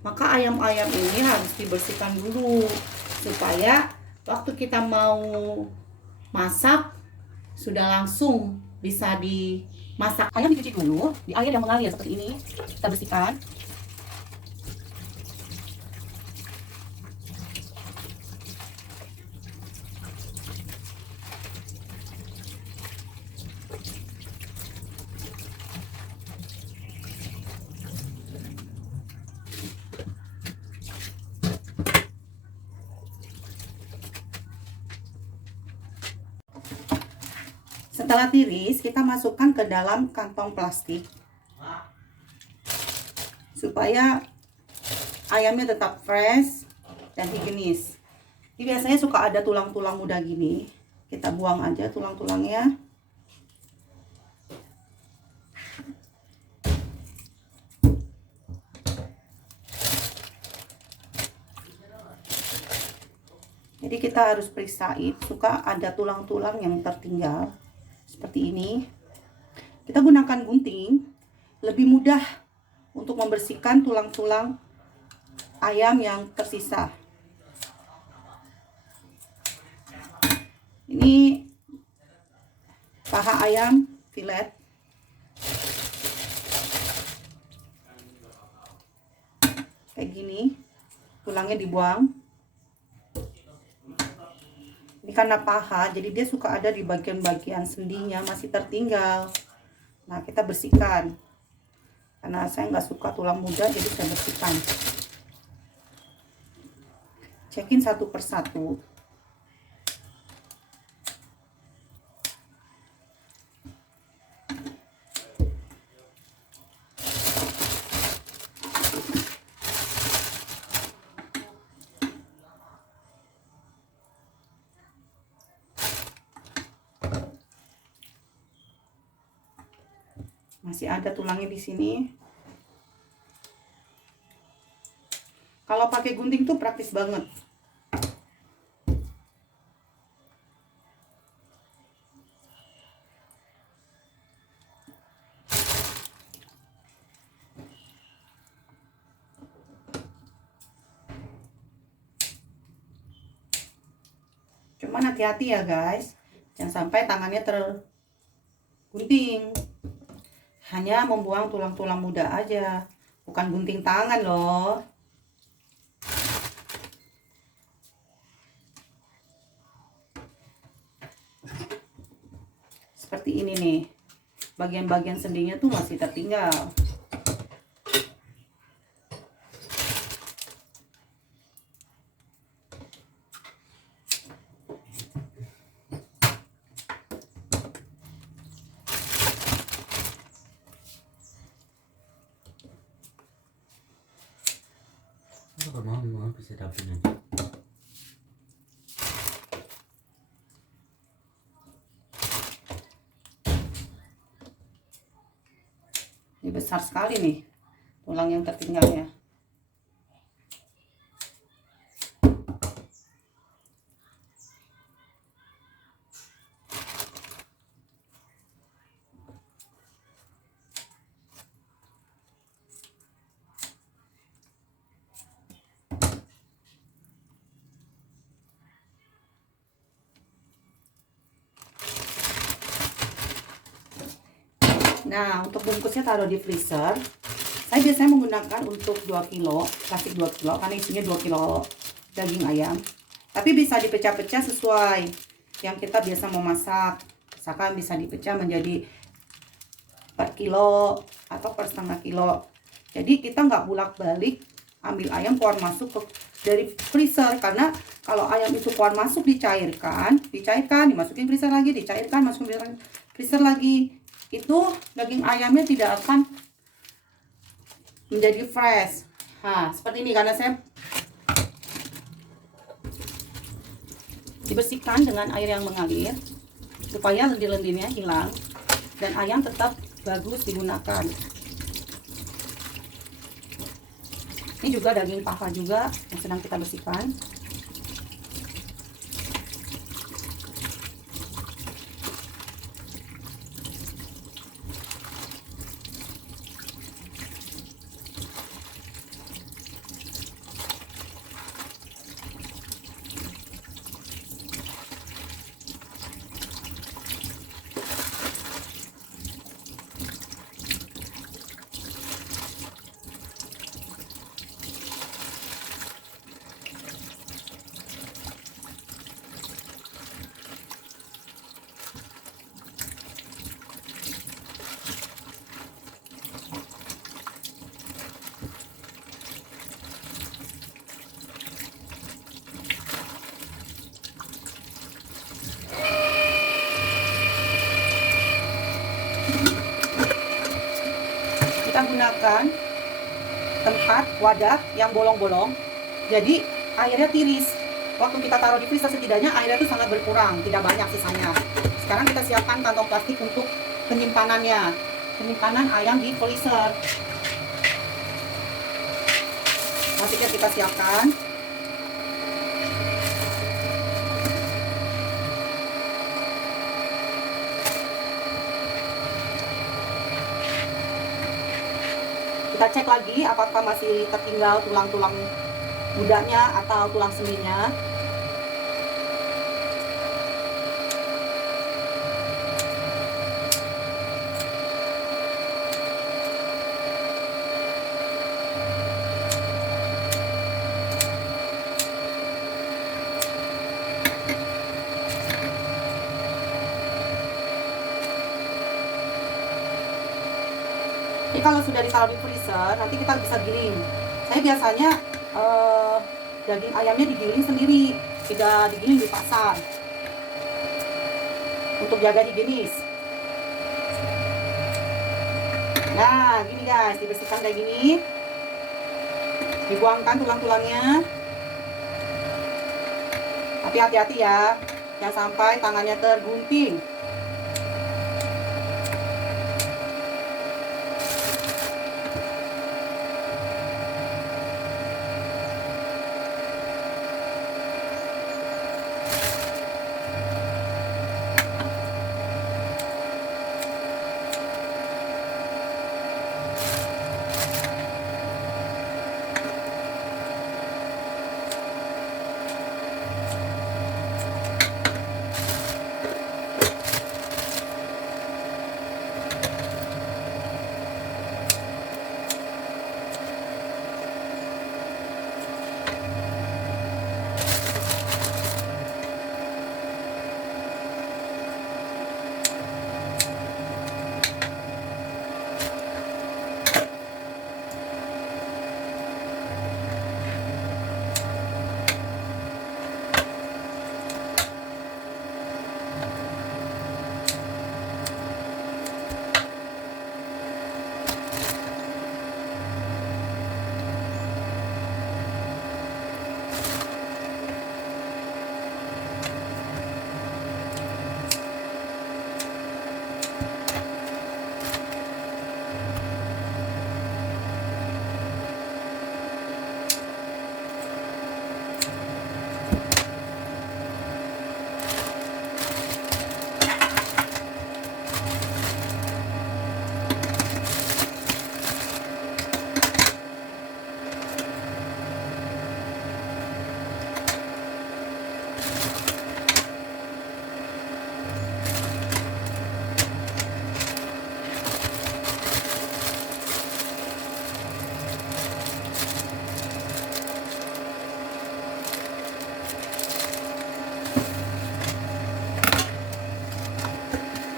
Maka ayam-ayam ini harus dibersihkan dulu supaya waktu kita mau masak sudah langsung bisa dimasak. Ayam dicuci dulu di air yang mengalir seperti ini. Kita bersihkan. Setelah tiris, kita masukkan ke dalam kantong plastik supaya ayamnya tetap fresh dan higienis. Ini biasanya suka ada tulang-tulang muda gini. Kita buang aja tulang-tulangnya. Jadi kita harus periksain, suka ada tulang-tulang yang tertinggal seperti ini. Kita gunakan gunting, lebih mudah untuk membersihkan tulang-tulang ayam yang tersisa. Ini paha ayam filet. Kayak gini, tulangnya dibuang. Ini karena paha, jadi dia suka ada di bagian-bagian sendinya masih tertinggal. Nah, kita bersihkan. Karena saya nggak suka tulang muda, jadi saya bersihkan. Cekin satu persatu. Masih ada tulangnya di sini. Kalau pakai gunting tuh praktis banget. Cuman hati-hati ya guys, jangan sampai tangannya tergunting. Hanya membuang tulang-tulang muda aja, bukan gunting tangan loh. Seperti ini nih, bagian-bagian sendinya tuh masih tertinggal. Mau bisa dapet aja. Ini besar sekali nih tulang yang tertinggalnya. Nah, untuk bungkusnya taruh di freezer. Saya biasanya menggunakan untuk 2 kilo, plastik 2 kilo, karena isinya 2 kilo daging ayam. Tapi bisa dipecah-pecah sesuai yang kita biasa mau masak. Misalkan bisa dipecah menjadi per kilo atau per setengah kilo. Jadi kita nggak bolak-balik ambil ayam keluar masuk dari freezer, karena kalau ayam itu keluar masuk dicairkan, dimasukin freezer lagi, dicairkan, masukin freezer lagi, itu daging ayamnya tidak akan menjadi fresh. Nah, seperti ini, karena saya dibersihkan dengan air yang mengalir supaya lendir-lendirnya hilang dan ayam tetap bagus digunakan. Ini juga daging paha juga yang sedang kita bersihkan. gunakan tempat wadah yang bolong-bolong, jadi airnya tiris. Waktu kita taruh di freezer setidaknya airnya itu sangat berkurang, tidak banyak sisanya. Sekarang kita siapkan kantong plastik untuk penyimpanannya, penyimpanan ayam di freezer. Plastiknya kita siapkan. Kita cek lagi apakah masih tertinggal tulang-tulang mudanya atau tulang sendinya. Jadi kalau sudah ditaruh di freezer, nanti kita bisa giling. Saya biasanya daging ayamnya digiling sendiri, tidak digiling di pasar, untuk jaga higienis. Nah, gini guys, dibersihkan kayak gini, dibuangkan tulang-tulangnya. Tapi hati-hati ya, jangan sampai tangannya tergunting.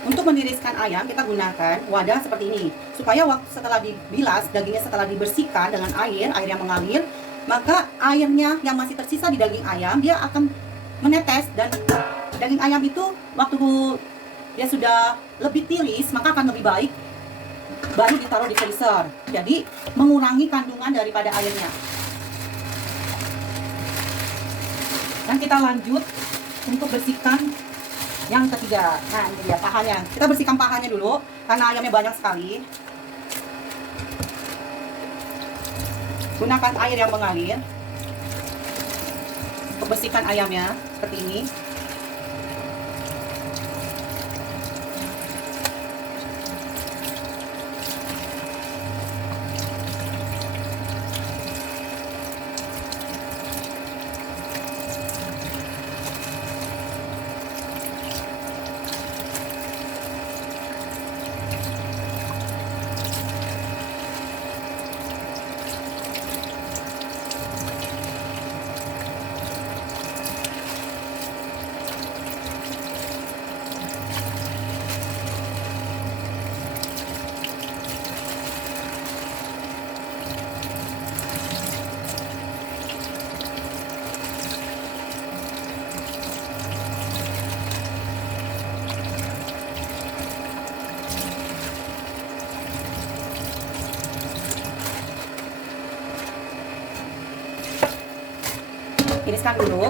Untuk meniriskan ayam, kita gunakan wadah seperti ini, supaya setelah dibilas, dagingnya setelah dibersihkan dengan air yang mengalir, maka airnya yang masih tersisa di daging ayam, dia akan menetes, dan daging ayam itu waktu dia sudah lebih tiris, maka akan lebih baik baru ditaruh di freezer. Jadi mengurangi kandungan daripada airnya. Dan kita lanjut untuk bersihkan yang ketiga. Nah, ini dia pahanya. Kita bersihkan pahanya dulu karena ayamnya banyak sekali. Gunakan air yang mengalir untuk bersihkan ayamnya seperti ini. tiriskan dulu.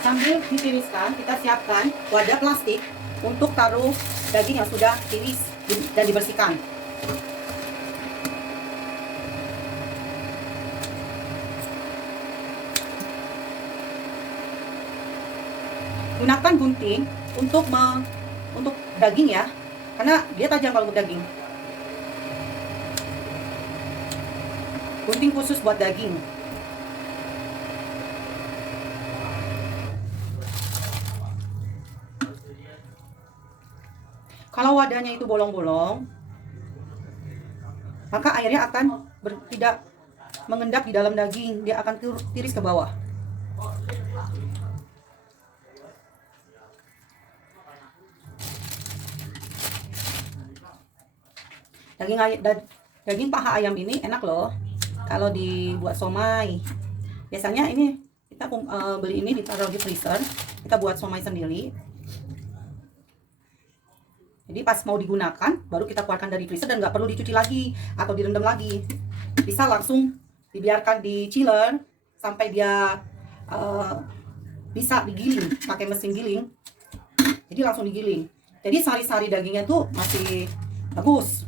Sambil ditiriskan, kita siapkan wadah plastik untuk taruh daging yang sudah tiris dan dibersihkan. Gunakan gunting untuk daging ya, karena dia tajam kalau untuk daging. Gunting khusus buat daging. Kalau wadahnya itu bolong-bolong, maka airnya akan tidak mengendap di dalam daging, dia akan tiris ke bawah. Daging paha ayam ini enak loh kalau dibuat somai. Biasanya ini kita beli ini ditaruh di freezer, kita buat somai sendiri. Jadi pas mau digunakan baru kita keluarkan dari freezer dan nggak perlu dicuci lagi atau direndam lagi. Bisa langsung dibiarkan di chiller sampai dia bisa digiling pakai mesin giling. Jadi langsung digiling. Jadi sari-sari dagingnya tuh masih bagus.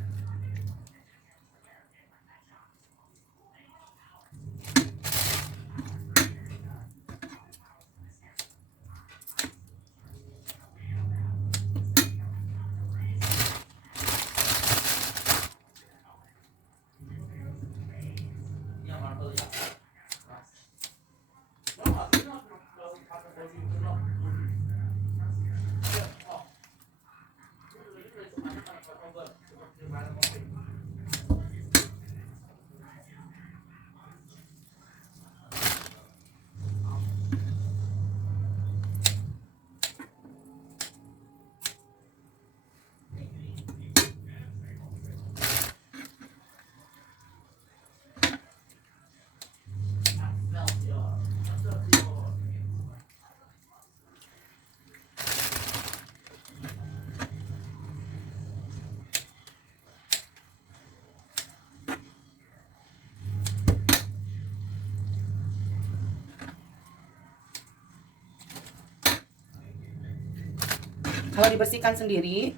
Kalau dibersihkan sendiri,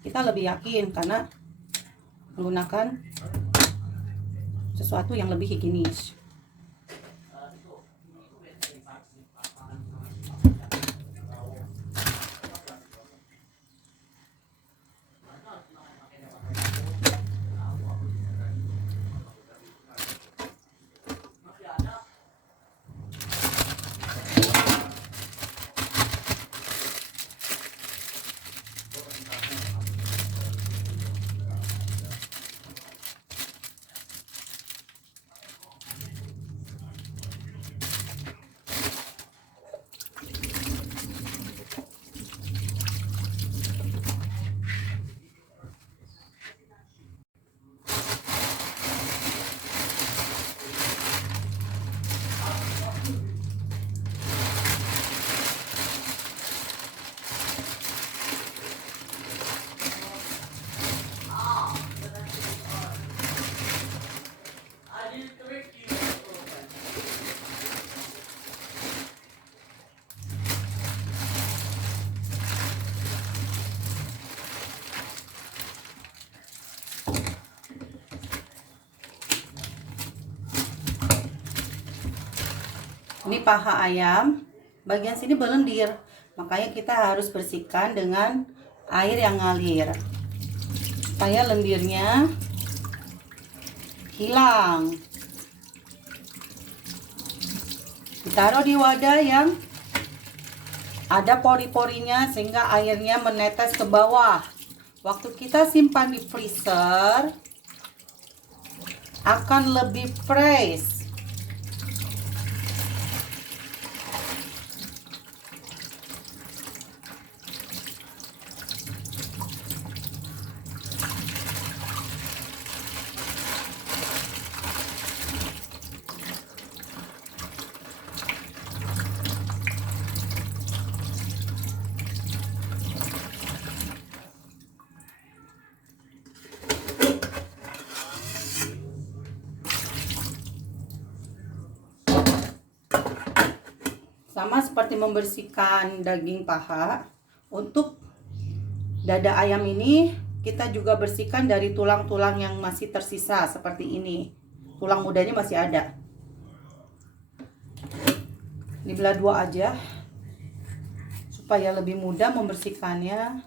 kita lebih yakin karena menggunakan sesuatu yang lebih higienis. Ini paha ayam, bagian sini berlendir, makanya kita harus bersihkan dengan air yang ngalir supaya lendirnya hilang. Ditaruh di wadah yang ada pori-porinya sehingga airnya menetes ke bawah. Waktu kita simpan di freezer akan lebih fresh. sama seperti membersihkan daging paha, untuk dada ayam ini kita juga bersihkan dari tulang-tulang yang masih tersisa seperti ini. Tulang mudanya masih ada. Dibelah dua aja supaya lebih mudah membersihkannya.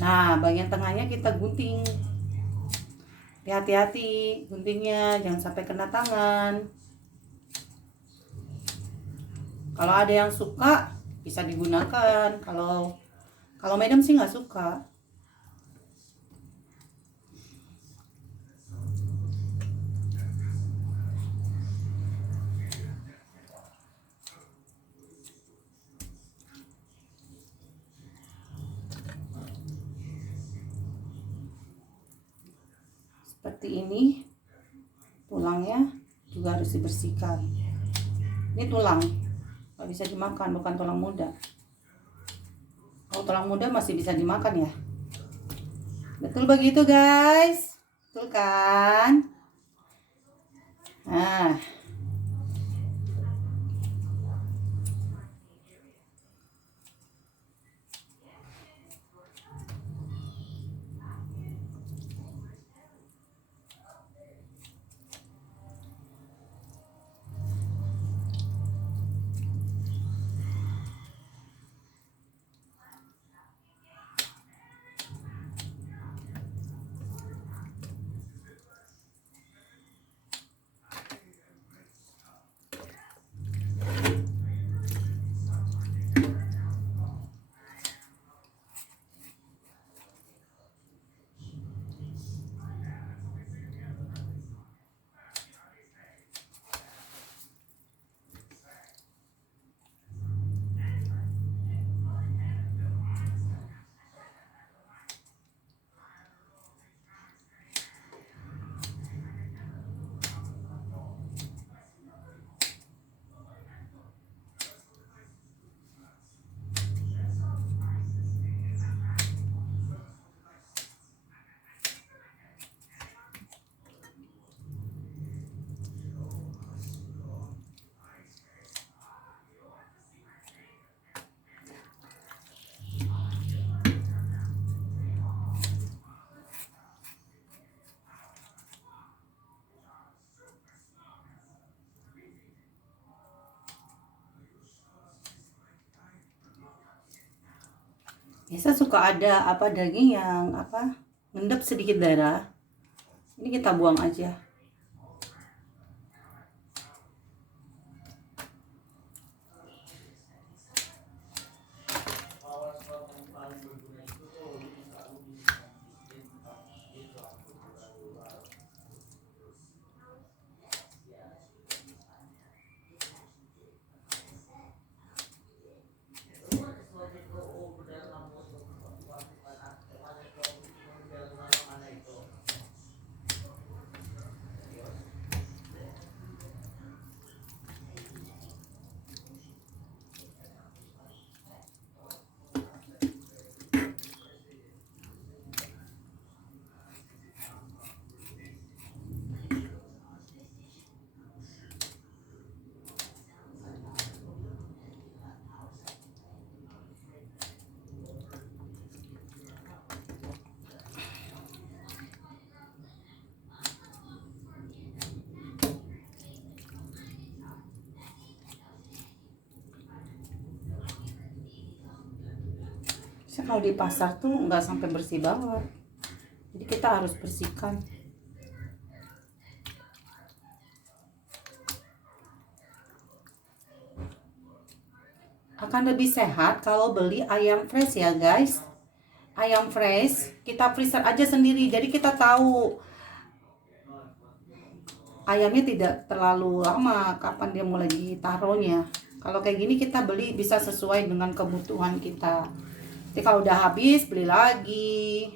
Nah, bagian tengahnya kita gunting. Hati-hati guntingnya, jangan sampai kena tangan. Kalau ada yang suka bisa digunakan. Kalau madam sih nggak suka. Seperti ini, tulangnya juga harus dibersihkan. Ini tulang, nggak bisa dimakan, bukan tulang muda. Kalau tulang muda masih bisa dimakan ya. Betul begitu guys, betul kan? Nah, biasa suka ada daging yang ngendap sedikit darah. Ini kita buang aja. Kalau di pasar tuh nggak sampai bersih banget, jadi kita harus bersihkan. Akan lebih sehat kalau beli ayam fresh ya guys. Ayam fresh kita freezer aja sendiri, jadi kita tahu ayamnya tidak terlalu lama kapan dia mulai ditaruhnya. Kalau kayak gini kita beli bisa sesuai dengan kebutuhan kita. Jadi kalau udah habis beli lagi.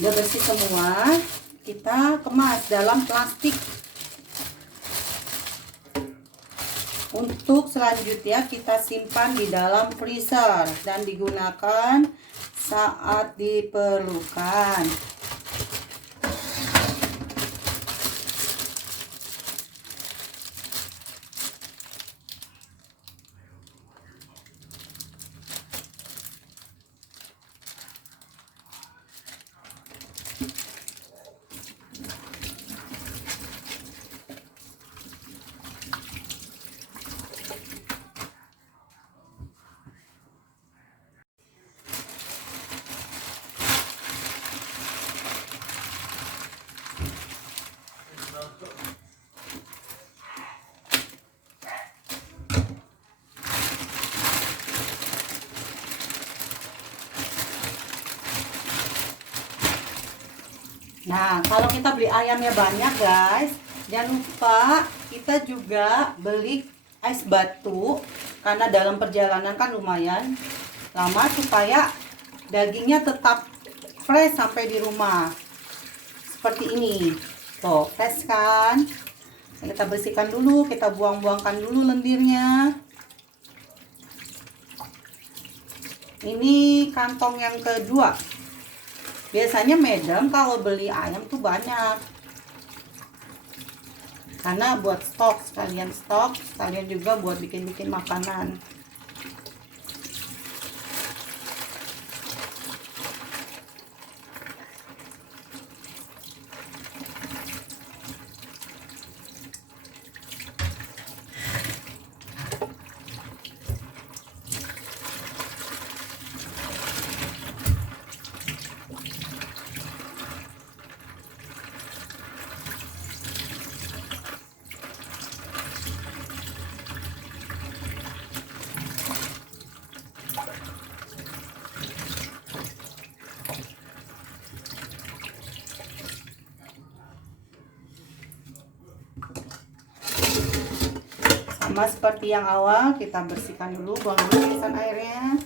Udah bersih semua, kita kemas dalam plastik. Untuk selanjutnya kita simpan di dalam freezer dan digunakan saat diperlukan. Nah, kalau kita beli ayamnya banyak guys, jangan lupa kita juga beli es batu, karena dalam perjalanan kan lumayan lama, supaya dagingnya tetap fresh sampai di rumah. Seperti ini, tuh fresh kan. Kita bersihkan dulu, kita buang-buangkan dulu lendirnya. Ini kantong yang kedua. Biasanya Madam kalau beli ayam tuh banyak, karena buat stok, sekalian juga buat bikin-bikin makanan. Sama seperti yang awal, kita bersihkan dulu, buang dulu sisa airnya.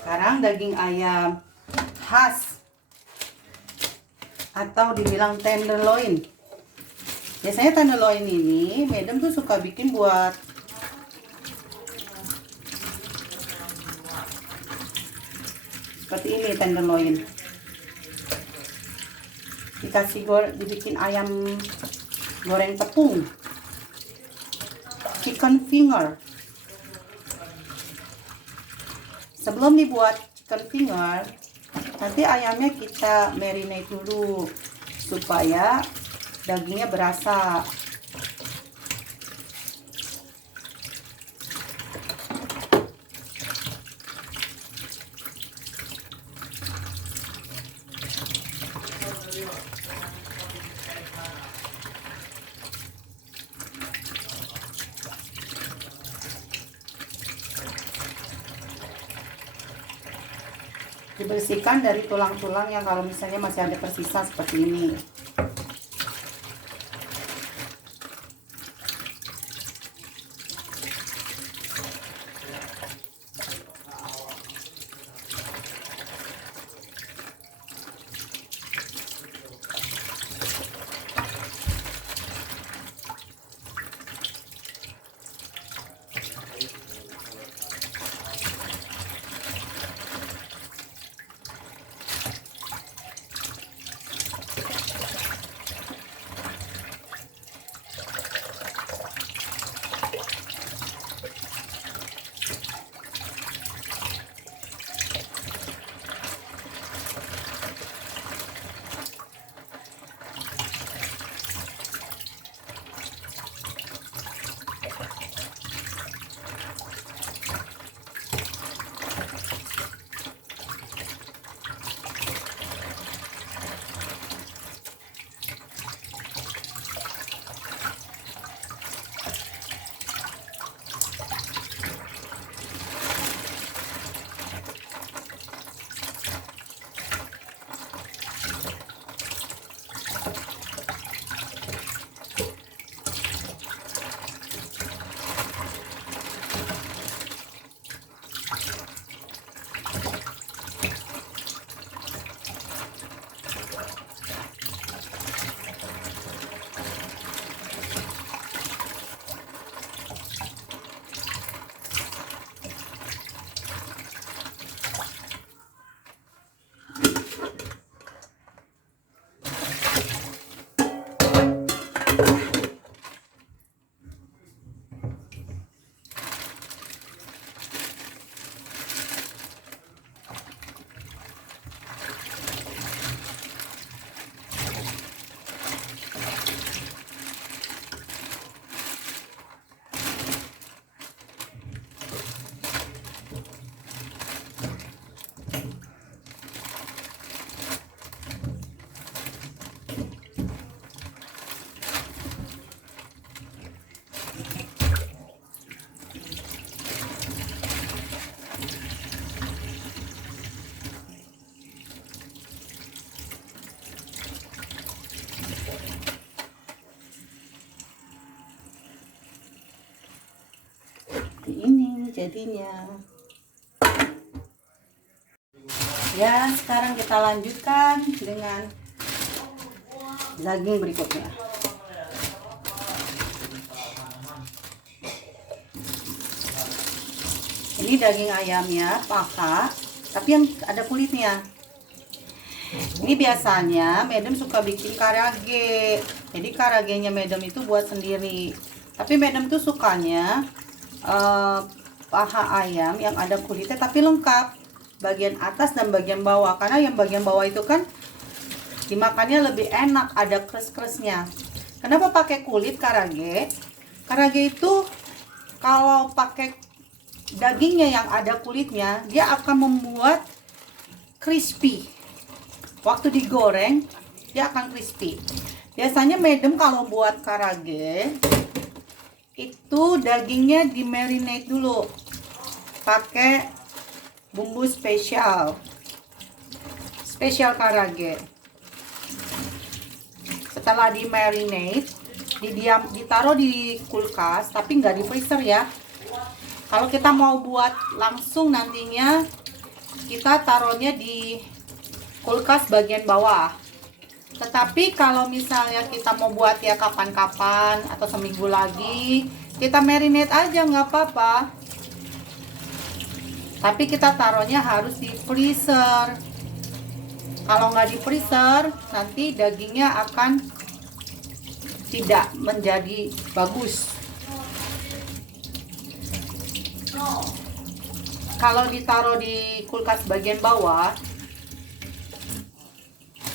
Sekarang daging ayam khas atau dibilang tenderloin. Biasanya tenderloin ini Madam tuh suka bikin buat seperti ini tenderloin. Dibikin ayam goreng tepung, chicken finger. Sebelum dibuat chicken finger, nanti ayamnya kita marinate dulu supaya dagingnya berasa. Dibersihkan dari tulang-tulang yang kalau misalnya masih ada tersisa seperti ini. ini jadinya. Ya, sekarang kita lanjutkan dengan daging berikutnya. Ini daging ayamnya, paha, tapi yang ada kulitnya. Ini biasanya Madam suka bikin karage. Jadi karagenya Madam itu buat sendiri. Tapi Madam tuh sukanya paha ayam yang ada kulitnya tapi lengkap. Bagian atas dan bagian bawah. Karena yang bagian bawah itu kan dimakannya lebih enak, ada kres-kresnya. Kenapa pakai kulit karage? Karage itu kalau pakai dagingnya yang ada kulitnya, dia akan membuat crispy. Waktu digoreng, dia akan crispy. Biasanya Madam kalau buat karage, itu dagingnya di marinate dulu. Pakai bumbu spesial. Spesial karage. Setelah di marinate, ditaruh di kulkas, tapi nggak di freezer ya. Kalau kita mau buat langsung nantinya, kita taruhnya di kulkas bagian bawah. Tetapi kalau misalnya kita mau buat ya kapan-kapan atau seminggu lagi, kita marinate aja nggak apa-apa. Tapi kita taruhnya harus di freezer. Kalau nggak di freezer, nanti dagingnya akan tidak menjadi bagus. Kalau ditaruh di kulkas bagian bawah,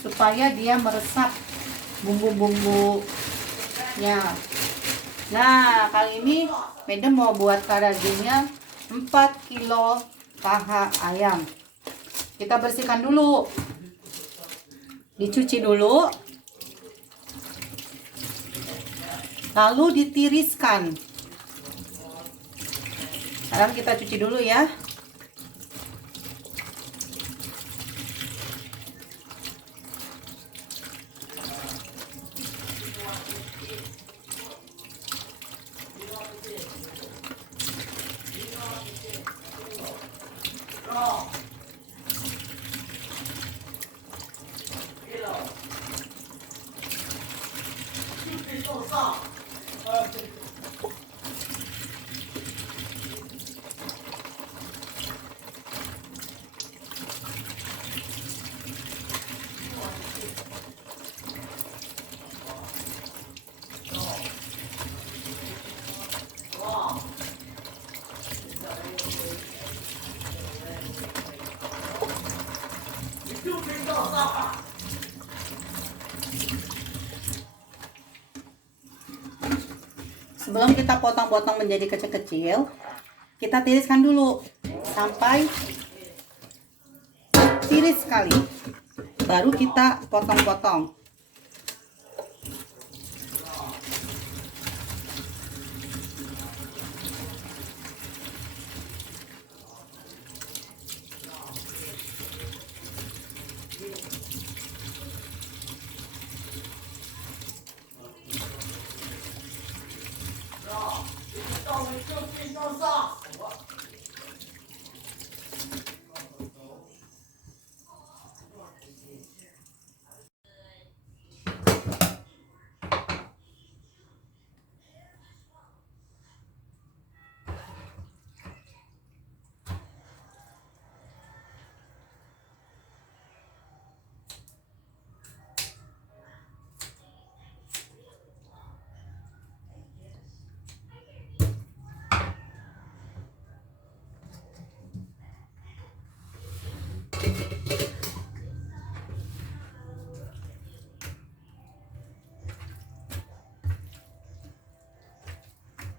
supaya dia meresap bumbu-bumbunya. Nah, kali ini Madam mau buat karagenya 4 kilo paha ayam. Kita bersihkan dulu. Dicuci dulu. Lalu ditiriskan. Sekarang kita cuci dulu ya. Sebelum kita potong-potong menjadi kecil-kecil, kita tiriskan dulu sampai tiris sekali. Baru kita potong-potong.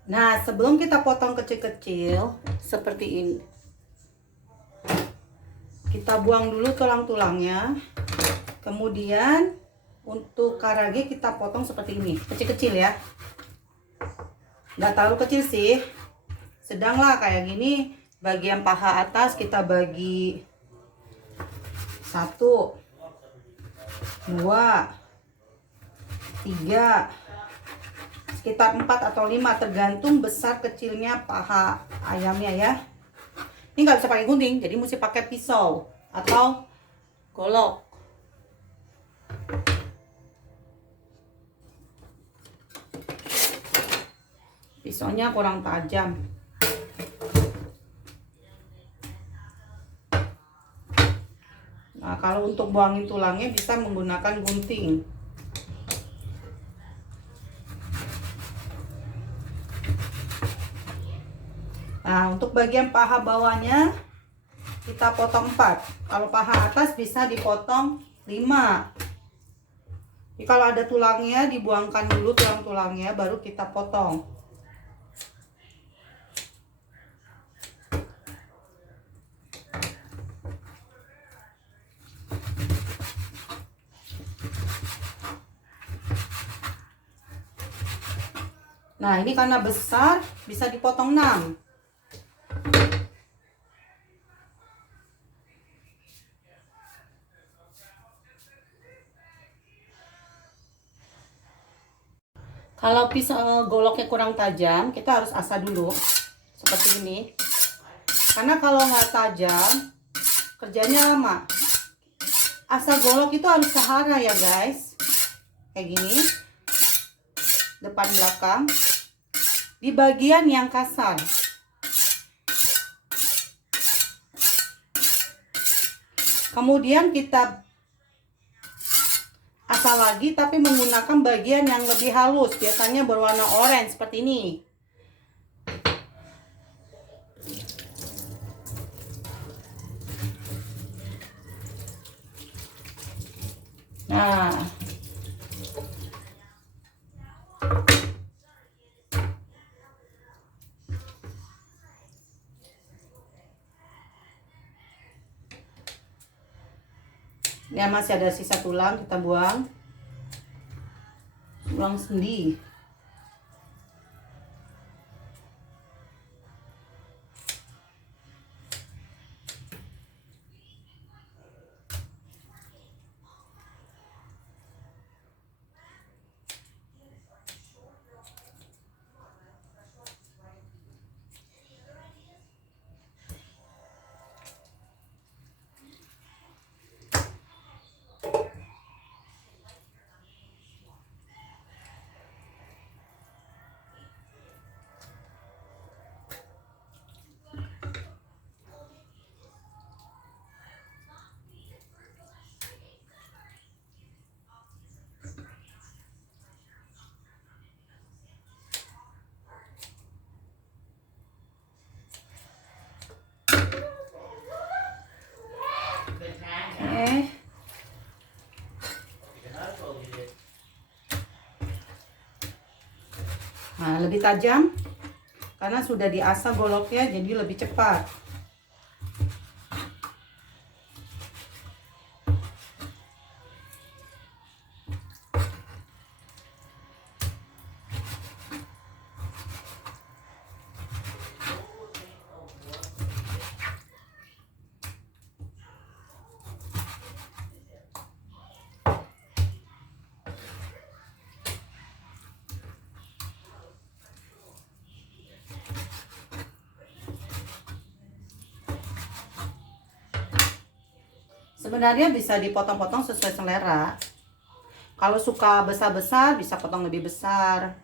Nah, sebelum kita potong kecil-kecil seperti ini, kita buang dulu tulang-tulangnya. Kemudian untuk karage kita potong seperti ini, kecil-kecil ya. Nggak terlalu kecil sih, sedang lah kayak gini. Bagian paha atas kita bagi 1, 2, 3, sekitar 4 atau 5, tergantung besar kecilnya paha ayamnya ya. Ini nggak bisa pakai gunting, jadi mesti pakai pisau atau golok. Pisaunya kurang tajam. Nah, kalau untuk buangin tulangnya bisa menggunakan gunting. Nah, untuk bagian paha bawahnya kita potong 4. Kalau paha atas bisa dipotong 5. Jadi kalau ada tulangnya dibuangkan dulu tulang-tulangnya baru kita potong. Nah, ini karena besar bisa dipotong 6. Kalau pisau goloknya kurang tajam, kita harus asah dulu seperti ini. Karena kalau nggak tajam, kerjanya lama. Asah golok itu harus sehara ya guys. Kayak gini, depan belakang. Di bagian yang kasar. Kemudian kita asah lagi tapi menggunakan bagian yang lebih halus, biasanya berwarna oranye seperti ini. Nah, ya masih ada sisa tulang, kita buang. Tulang sendi. Nah, lebih tajam karena sudah diasah goloknya, jadi lebih cepat. Sebenarnya bisa dipotong-potong sesuai selera. Kalau suka besar-besar bisa potong lebih besar.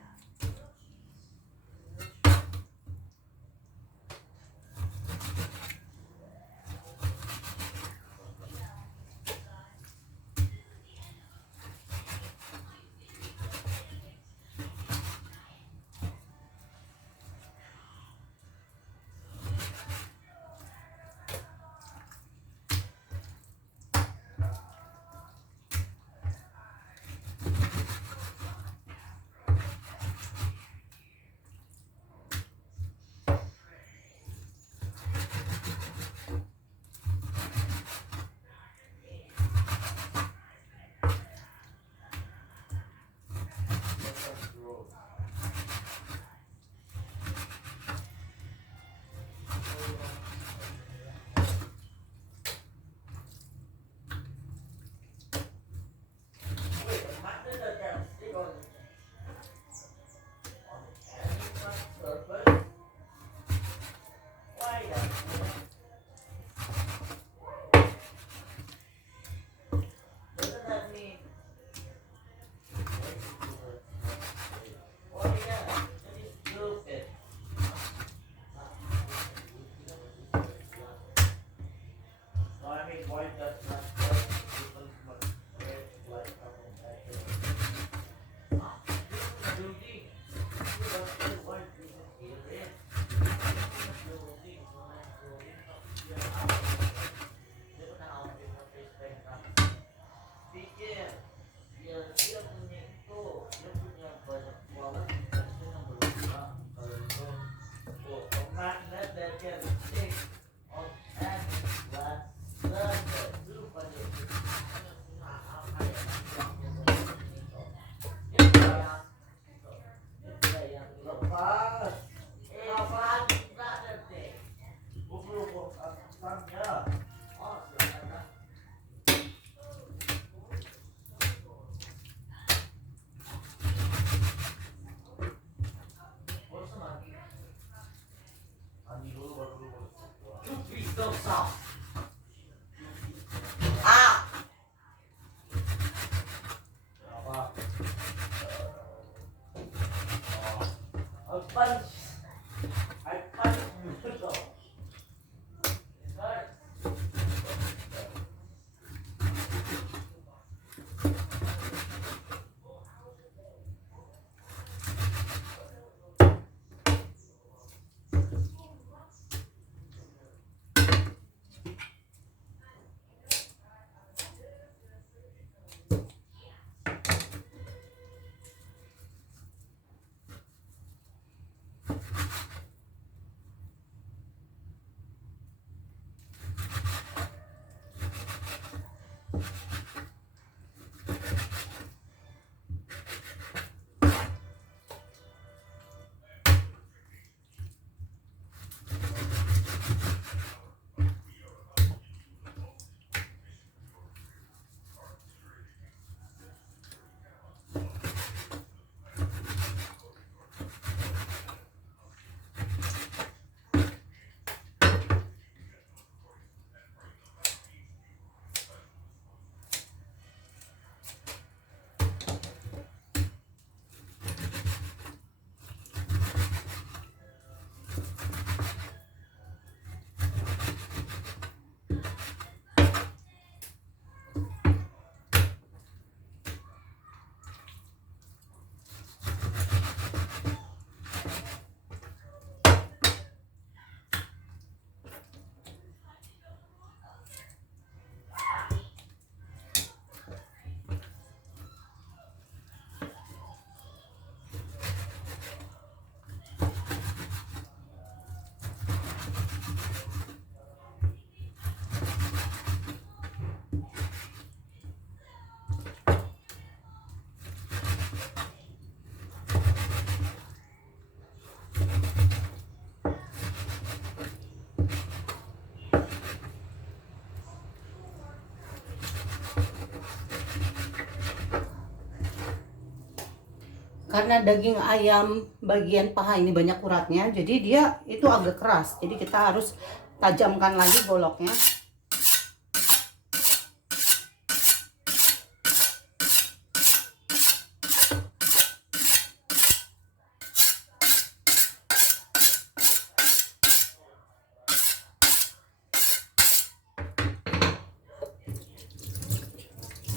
Karena daging ayam bagian paha ini banyak uratnya, jadi dia itu agak keras. Jadi kita harus tajamkan lagi goloknya.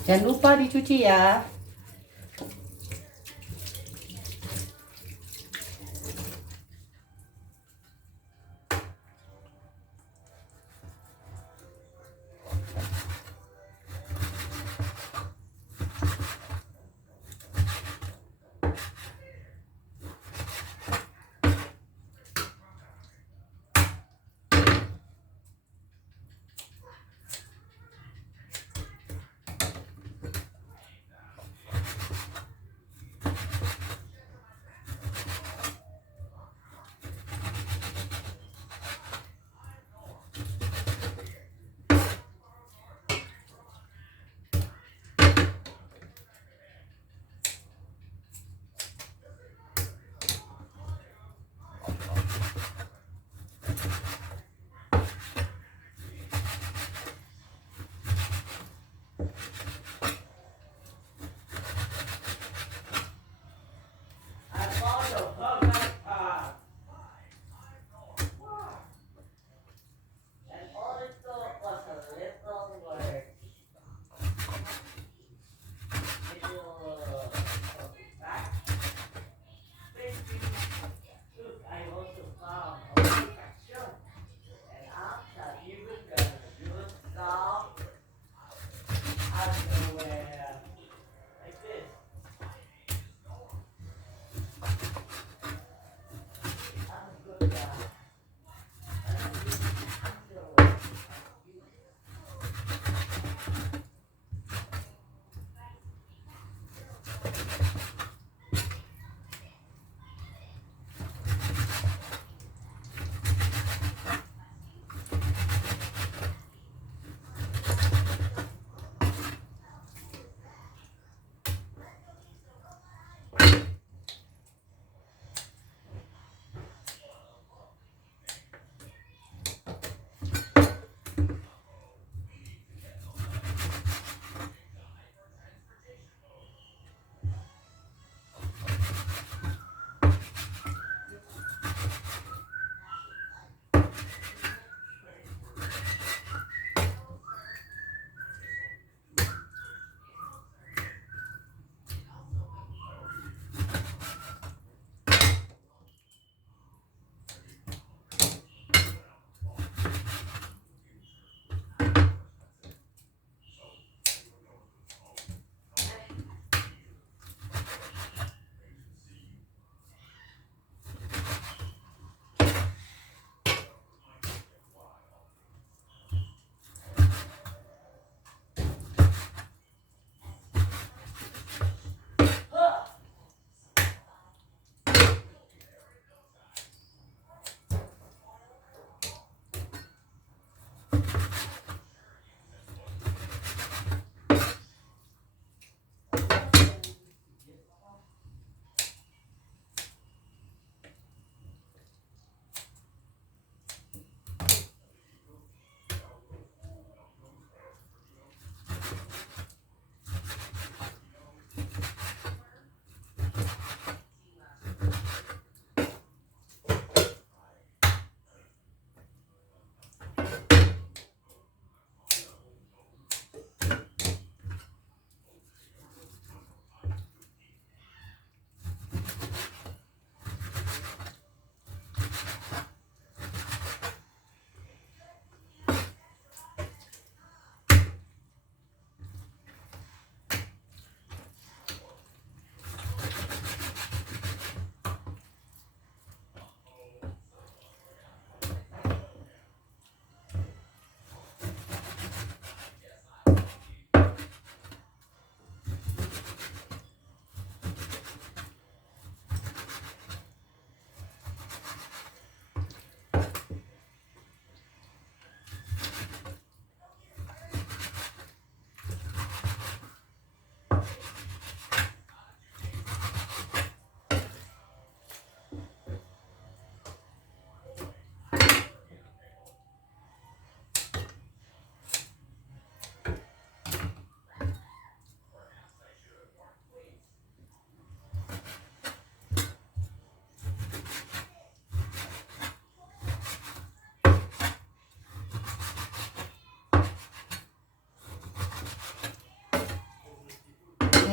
Jangan lupa dicuci ya.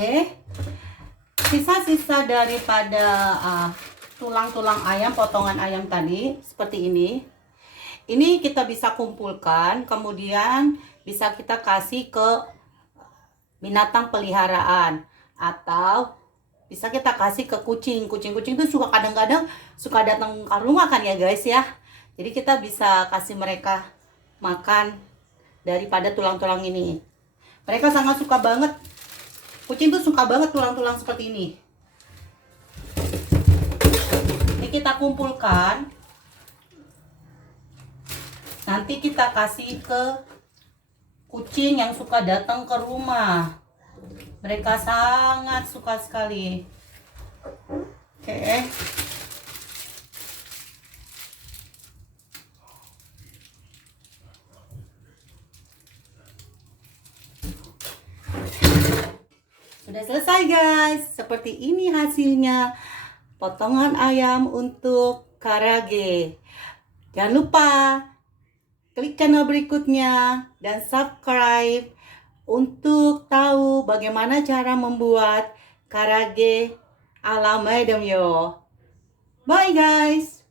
Oke. Sisa-sisa daripada tulang-tulang ayam, potongan ayam tadi seperti ini. Ini kita bisa kumpulkan, kemudian bisa kita kasih ke binatang peliharaan atau bisa kita kasih ke kucing. Kucing-kucing itu suka kadang-kadang suka datang ke rumah kan ya guys ya. Jadi kita bisa kasih mereka makan daripada tulang-tulang ini. Mereka sangat suka banget. Kucing tuh suka banget tulang-tulang seperti ini. Ini kita kumpulkan. Nanti kita kasih ke kucing yang suka datang ke rumah. Mereka sangat suka sekali. Oke. Sudah selesai guys. Seperti ini hasilnya potongan ayam untuk karage. Jangan lupa klik channel berikutnya dan subscribe untuk tahu bagaimana cara membuat karage ala Madam Yo. Bye guys.